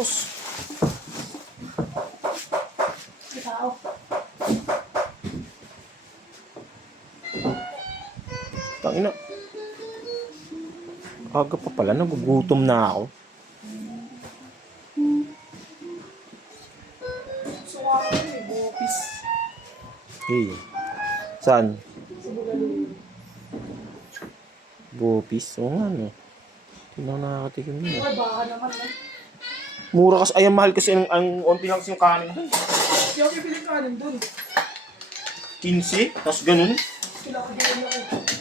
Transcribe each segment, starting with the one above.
Sus. Tao. Tangina. Aga pa pala, nagugutom na ako. Suwa ko yun eh, bopis. Hey. Saan? Sa Bugaluyo. Bopis? Oo nga, no. Hindi na ako nakakatikim yun. Ay, baka naman eh. Mura kasi, ay, mahal kasi ang onti lang kasi yung kanin dun. Hindi ako pipili kanin dun. 15, tapos ganun. Sila ko din ako.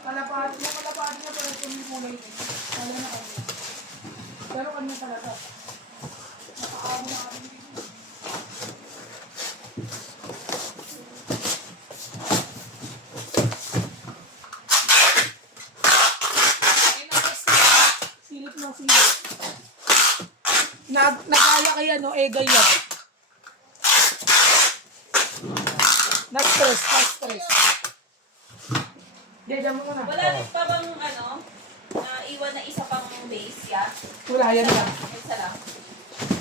Kalapati niya pala ito yung kulay niya. Kala na kanya. Pero kanya talaga. Nakaamo na kami dito. Silip na silip. Nagkala kaya no, egay yan. Na-stress. Diyan mo muna. Wala rin pa bang iwan na isa pang base ya? Wala, yan lang. Isa lang.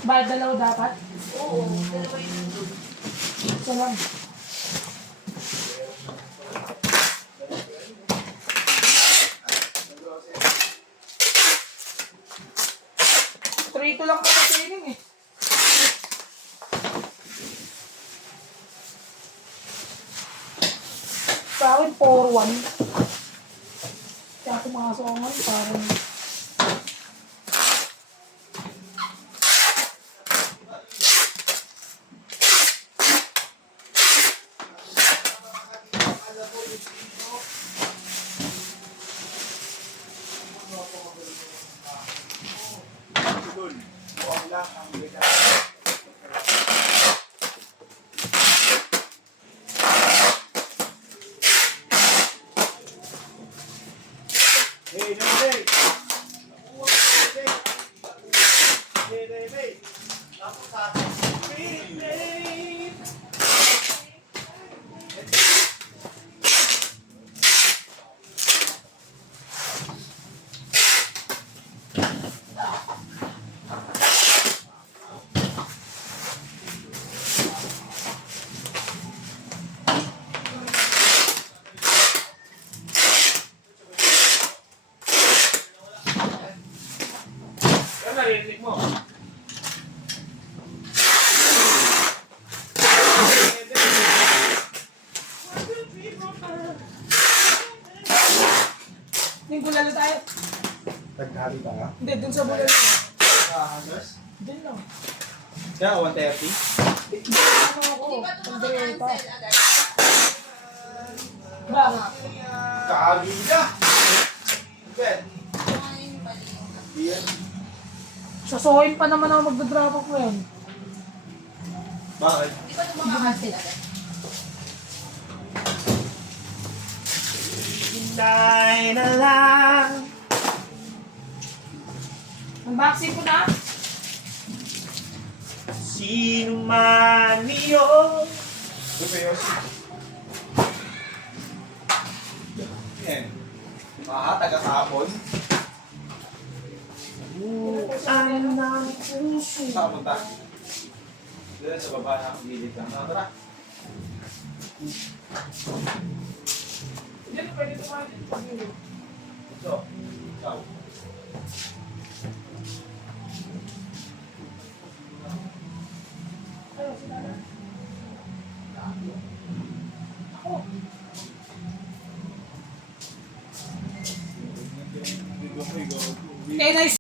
Bayad dalaw dapat? Oo, dalawa yun. Isa lang. Trito lang pa sa training eh. Sa akin, 4-1. Kaya pumasok ako ngayon, parang... Narinig mo. Nagkali ka nga? Hindi, dun sa bulan mo. Nurse? Dun lang. Kaya 130? Ano ako? Hindi ba ito Pagdire pa. makakancel agad? Bakit? Kaagi ka! Ben? Ito nga yung pali yung Iyan. Sasohin pa naman ako magdadrop off ngayon. Bakit? Hindi ba ito makakancel agad? Hintay na lang. Unboxing ko na. Sino man niyo. Yan. Mga taga-tapon. Ang ng puso. Saan punta? Doon sa baba na gilid lang. Tara. Hindi, pwede tumahin. Ito. Ikaw. Ayaw, sinala. Ako. Eh, nice.